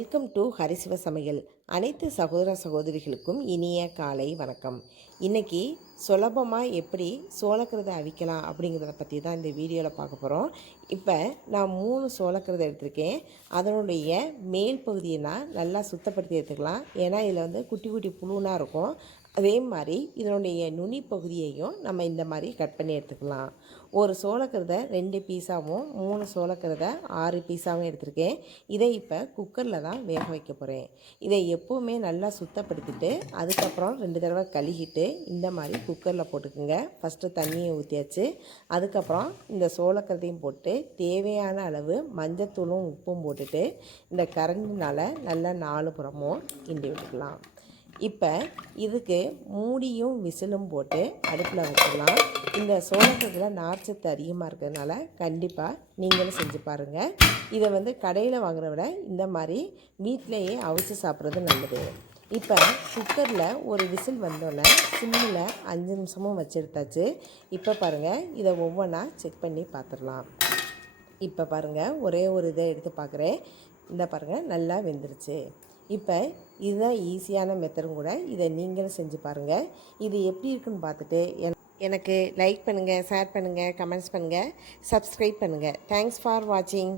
Welcome to ஹரிசிவ சமையல். அனைத்து சகோதர சகோதரிகளுக்கும் இனிய காலை வணக்கம். இன்றைக்கி சுலபமாக எப்படி சோளக்கிரதை அவிக்கலாம் அப்படிங்கிறத பற்றி தான் இந்த வீடியோவில் பார்க்க போகிறோம் இப்போ நான் மூணு சோளக்கிரதை எடுத்திருக்கேன். அதனுடைய மேல் பகுதியை நான் நல்லா சுத்தப்படுத்தி எடுத்துக்கலாம். ஏன்னா இதில் வந்து குட்டி குட்டி புழுனா இருக்கும். அதே மாதிரி இதனுடைய நுனி பகுதியையும் நம்ம இந்த மாதிரி கட் பண்ணி எடுத்துக்கலாம். ஒரு சோளக்கருதை ரெண்டு பீஸாகவும் மூணு சோளக்கருதை ஆறு பீஸாகவும் எடுத்திருக்கேன். இதை இப்போ குக்கரில் தான் வேக வைக்க போகிறேன் இதை எப்போவுமே நல்லா சுத்தப்படுத்திட்டு அதுக்கப்புறம் ரெண்டு தடவை கழுகிட்டு இந்த மாதிரி குக்கரில் போட்டுக்குங்க. ஃபஸ்ட்டு தண்ணியை ஊற்றியாச்சு அதுக்கப்புறம் இந்த சோளக்கருதையும் போட்டு தேவையான அளவு மஞ்சத்தூளும் உப்பும் போட்டுட்டு இந்த கரண்டினால் நல்லா நாலு புறமும் கிண்டி விட்டுக்கலாம். இப்போ இதுக்கு மூடியும் விசிலும் போட்டு அடுப்பில் வச்சிடலாம். இந்த சோளத்தில் நார்ச்சத்து அதிகமாக இருக்கிறதுனால கண்டிப்பாக நீங்களும் செஞ்சு பாருங்கள் இதை வந்து கடையில் வாங்குறத விட இந்த மாதிரி வீட்டிலையே அவிச்சு சாப்பிட்றது நல்லது. இப்போ குக்கரில் ஒரு விசில் வந்தோடனே சிம்மில் அஞ்சு நிமிஷமும் வச்சு எடுத்தாச்சு. இப்போ பாருங்கள் இதை ஒவ்வொன்றா செக் பண்ணி பார்த்துடலாம் இப்போ பாருங்கள் ஒரே ஒரு இதை எடுத்து பார்க்குறேன் இந்த பாருங்கள் நல்லா வெந்துருச்சு. இப்போ இதுதான் ஈஸியான மெத்தடும் கூட. இதை நீங்களும் செஞ்சு பாருங்கள் இது எப்படி இருக்குன்னு பார்த்துட்டு என் எனக்கு லைக் பண்ணுங்கள் ஷேர் பண்ணுங்கள் கமெண்ட்ஸ் பண்ணுங்கள் சப்ஸ்கிரைப் பண்ணுங்கள் தேங்க்ஸ் ஃபார் வாட்சிங்